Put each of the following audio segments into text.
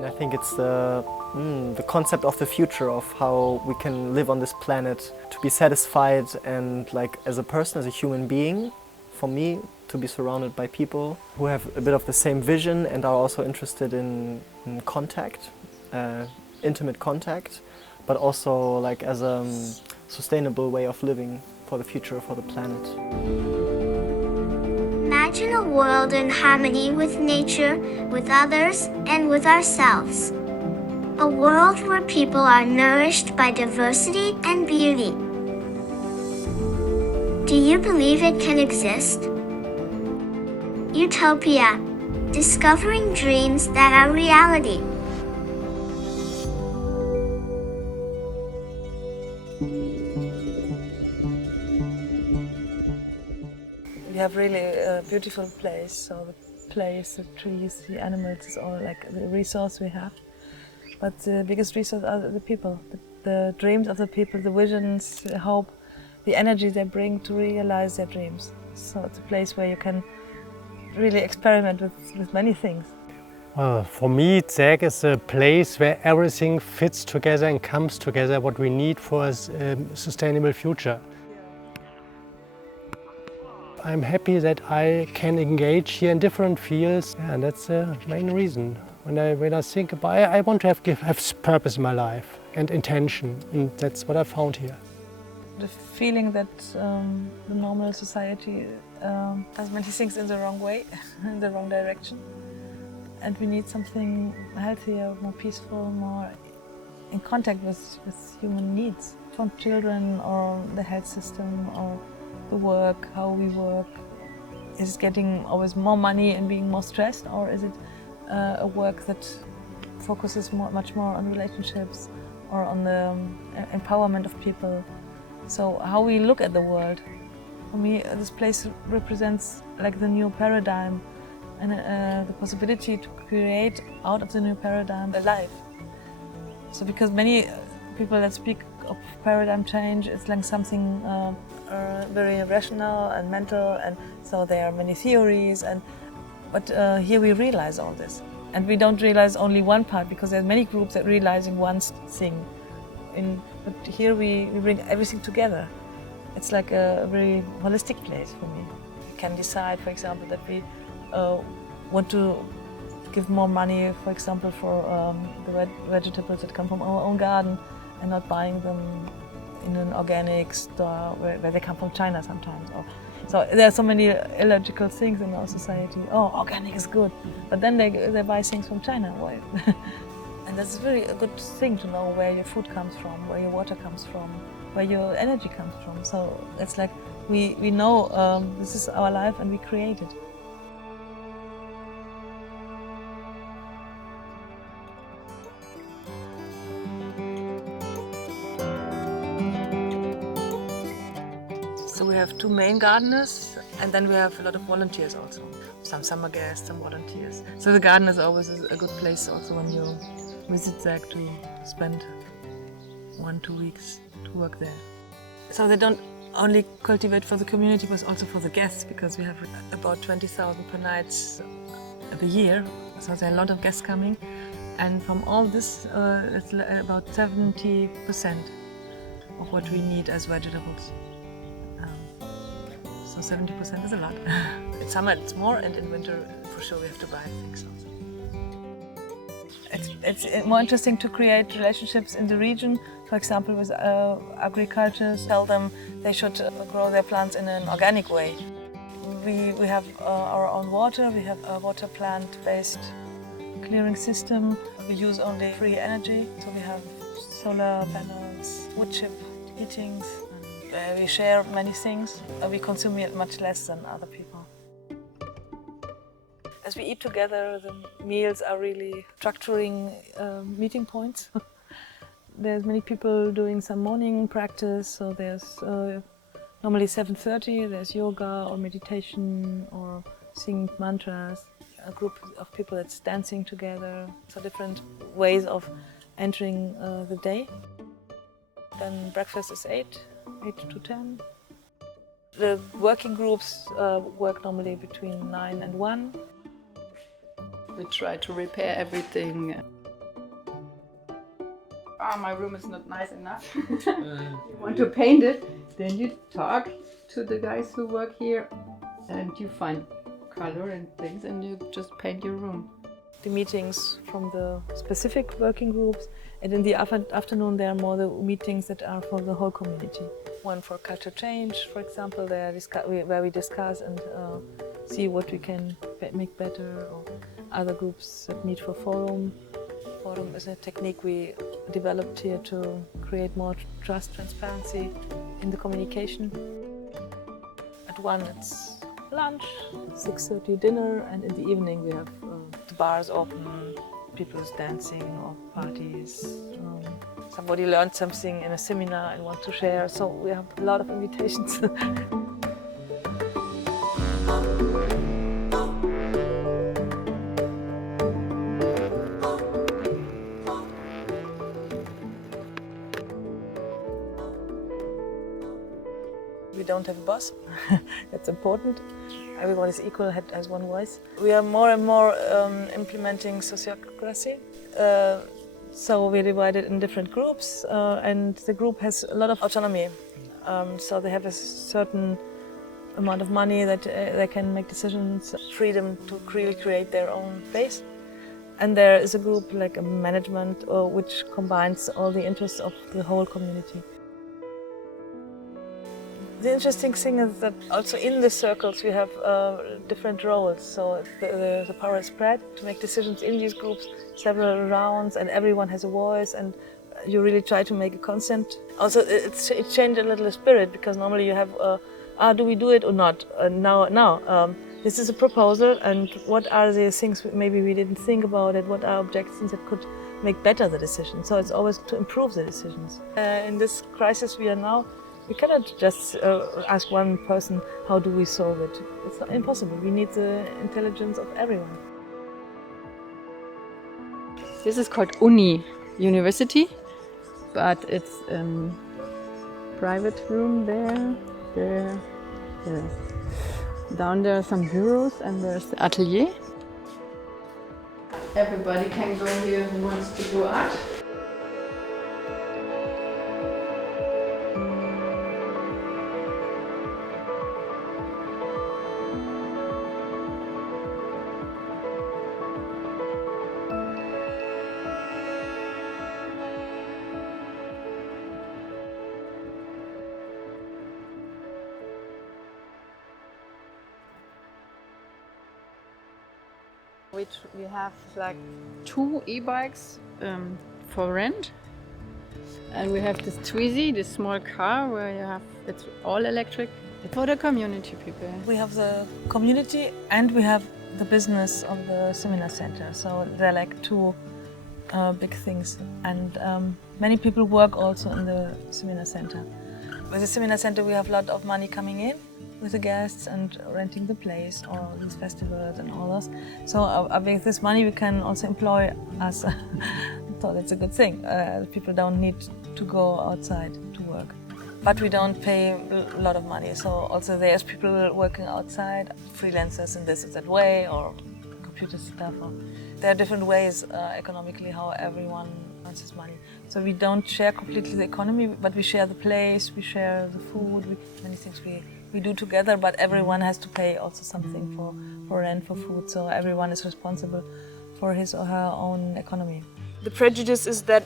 And I think it's the concept of the future, of how we can live on this planet to be satisfied and, like, as a person, as a human being, for me, to be surrounded by people who have a bit of the same vision and are also interested in contact, intimate contact, but also like as a sustainable way of living for the future, for the planet. Imagine a world in harmony with nature, with others, and with ourselves. A world where people are nourished by diversity and beauty. Do you believe it can exist? Utopia. Discovering dreams that are reality. We have really a beautiful place, so the place, the trees, the animals is all like the resource we have. But the biggest resource are the people, the dreams of the people, the visions, the hope, the energy they bring to realize their dreams. So it's a place where you can really experiment with many things. Well, for me, ZEGG is a place where everything fits together and comes together, what we need for a sustainable future. I'm happy that I can engage here in different fields, and that's the main reason. When I think about it, I want to have purpose in my life and intention, and that's what I found here. The feeling that the normal society does many things in the wrong way, in the wrong direction. And we need something healthier, more peaceful, more in contact with human needs. From children, or the health system, or the work, how we work. Is it getting always more money and being more stressed, or is it a work that focuses much more on relationships or on the empowerment of people? So how we look at the world. For me, this place represents like the new paradigm and the possibility to create out of the new paradigm a life. So because many people that speak of paradigm change, it's like something very rational and mental, and so there are many theories, but here we realize all this. And we don't realize only one part, because there are many groups that realizing one thing. But here we bring everything together. It's like a very holistic place for me. We can decide, for example, that we want to give more money, for example, for the vegetables that come from our own garden, and not buying them in an organic store where they come from China sometimes. So there are so many illogical things in our society. Oh, organic is good, but then they buy things from China. Why? And that's really a good thing to know where your food comes from, where your water comes from, where your energy comes from. So it's like we know this is our life and we create it. So we have two main gardeners, and then we have a lot of volunteers also. Some summer guests, some volunteers. So the garden is always a good place also when you visit ZEGG to spend 1-2 weeks to work there. So they don't only cultivate for the community, but also for the guests, because we have about 20,000 per night a year. So there are a lot of guests coming, and from all this, it's about 70% of what we need as vegetables. So 70% is a lot. In summer it's more, and in winter for sure we have to buy things also. It's more interesting to create relationships in the region, for example with agriculture. Tell them they should grow their plants in an organic way. We have our own water, we have a water plant-based clearing system. We use only free energy, so we have solar panels, wood chip heatings. We share many things. We consume it much less than other people. As we eat together, the meals are really structuring meeting points. There's many people doing some morning practice, so there's normally 7:30, there's yoga or meditation or singing mantras. A group of people that's dancing together, so different ways of entering the day. Then breakfast is 8 to 10. The working groups work normally between 9 and 1. We try to repair everything my room is not nice enough. You want to paint it, then you talk to the guys who work here and you find color and things and you just paint your room. The meetings from the specific working groups, and in the afternoon there are more the meetings that are for the whole community. One for culture change, for example, where we discuss and see what we can make better, or other groups that meet for forum. Forum is a technique we developed here to create more trust, transparency in the communication. At 1 it's lunch, 6:30 dinner, and in the evening we have the bars open, people is dancing or parties. Somebody learned something in a seminar and want to share, so we have a lot of invitations. We don't have a boss, that's important. Everyone is equal, has one voice. We are more and more implementing sociocracy. So we divide it in different groups and the group has a lot of autonomy. So they have a certain amount of money that they can make decisions, freedom to really create their own place. And there is a group like a management which combines all the interests of the whole community. The interesting thing is that also in the circles we have different roles, so the power is spread to make decisions in these groups, several rounds, and everyone has a voice, and you really try to make a consent. Also, it changed a little the spirit, because normally you have, do we do it or not? Now, this is a proposal, and what are the things maybe we didn't think about it, what are objections that could make better the decision? So it's always to improve the decisions. In this crisis we are now, we cannot just ask one person, how do we solve it? It's not impossible. We need the intelligence of everyone. This is called university, but it's a private room there. Down there are some bureaus and there's the atelier. Everybody can go here who wants to do art. We have like 2 e-bikes for rent, and we have this Twizy, this small car where you have, it's all electric. It's for the community people. We have the community and we have the business of the seminar center, so they're like 2 big things, and many people work also in the seminar center. With the seminar center we have a lot of money coming in with the guests and renting the place or these festivals and all those. So with this money we can also employ us. So that's a good thing. People don't need to go outside to work. But we don't pay a lot of money. So also there's people working outside, freelancers in this or that way, or computer stuff. There are different ways economically how everyone earns his money. So we don't share completely the economy, but we share the place, we share the food, many things we do together, but everyone has to pay also something for rent, for food, so everyone is responsible for his or her own economy. The prejudice is that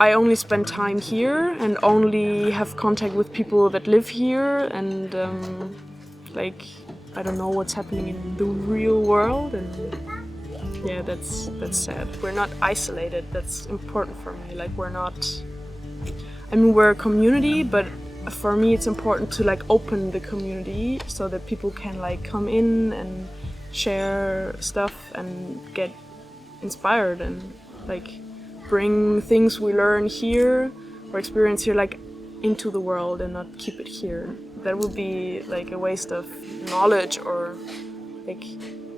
I only spend time here and only have contact with people that live here, and like, I don't know what's happening in the real world, and yeah, that's sad. We're not isolated, that's important for me. Like, we're a community, but for me it's important to like open the community so that people can like come in and share stuff and get inspired and like bring things we learn here or experience here like into the world and not keep it here. That would be like a waste of knowledge or like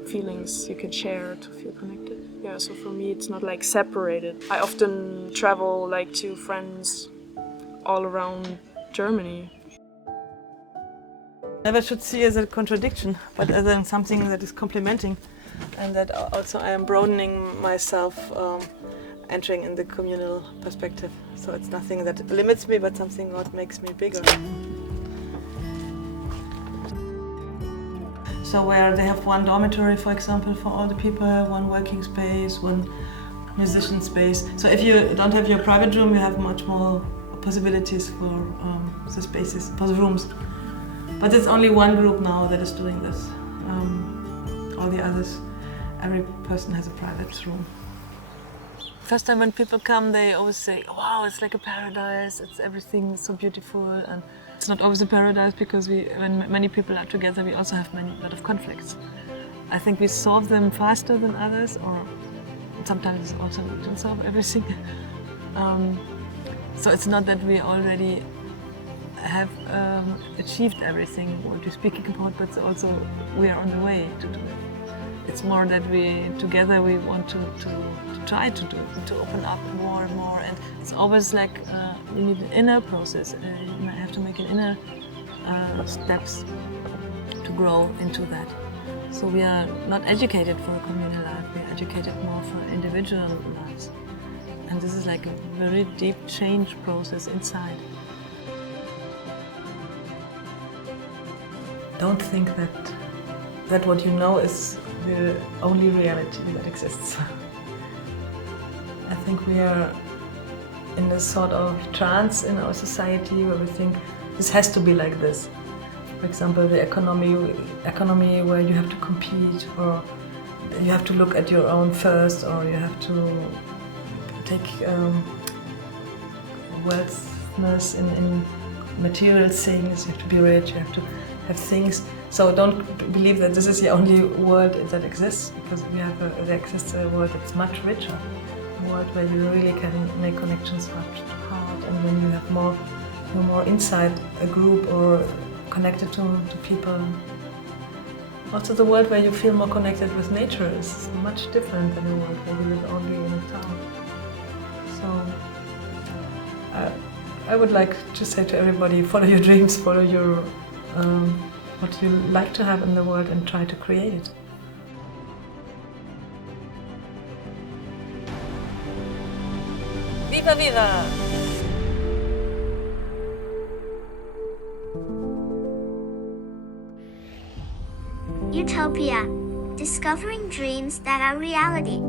feelings you can share to feel connected. Yeah, so for me it's not like separated. I often travel like to friends all around Germany. Never should see as a contradiction, but as something that is complementing, and that also I am broadening myself entering in the communal perspective. So it's nothing that limits me, but something what makes me bigger. So where they have one dormitory, for example, for all the people, one working space, one musician space. So if you don't have your private room, you have much more possibilities for the spaces, for the rooms. But it's only one group now that is doing this. All the others, every person has a private room. First time when people come, they always say, wow, it's like a paradise, everything is so beautiful. And it's not always a paradise because when many people are together, we also have a lot of conflicts. I think we solve them faster than others, or sometimes also we don't solve everything. So it's not that we already have achieved everything what we're speaking about, but also we are on the way to do it. It's more that together we want to try to do it, to open up more and more. And it's always like you need an inner process. You have to make an inner steps to grow into that. So we are not educated for a communal life, we are educated more for individual lives. And this is like a very deep change process inside. Don't think that what you know is the only reality that exists. I think we are in a sort of trance in our society where we think this has to be like this. For example, the economy where you have to compete, or you have to look at your own first, or you have to take wealthness in material things, you have to be rich, you have to have things. So don't believe that this is the only world that exists, because there exists a world that's much richer, a world where you really can make connections heart to heart, and when you have you're more inside a group or connected to people. Also the world where you feel more connected with nature is much different than a world where you live only in a town. So I would like to say to everybody, follow your dreams, follow your what you like to have in the world, and try to create it. Viva Viva! Utopia. Discovering dreams that are reality.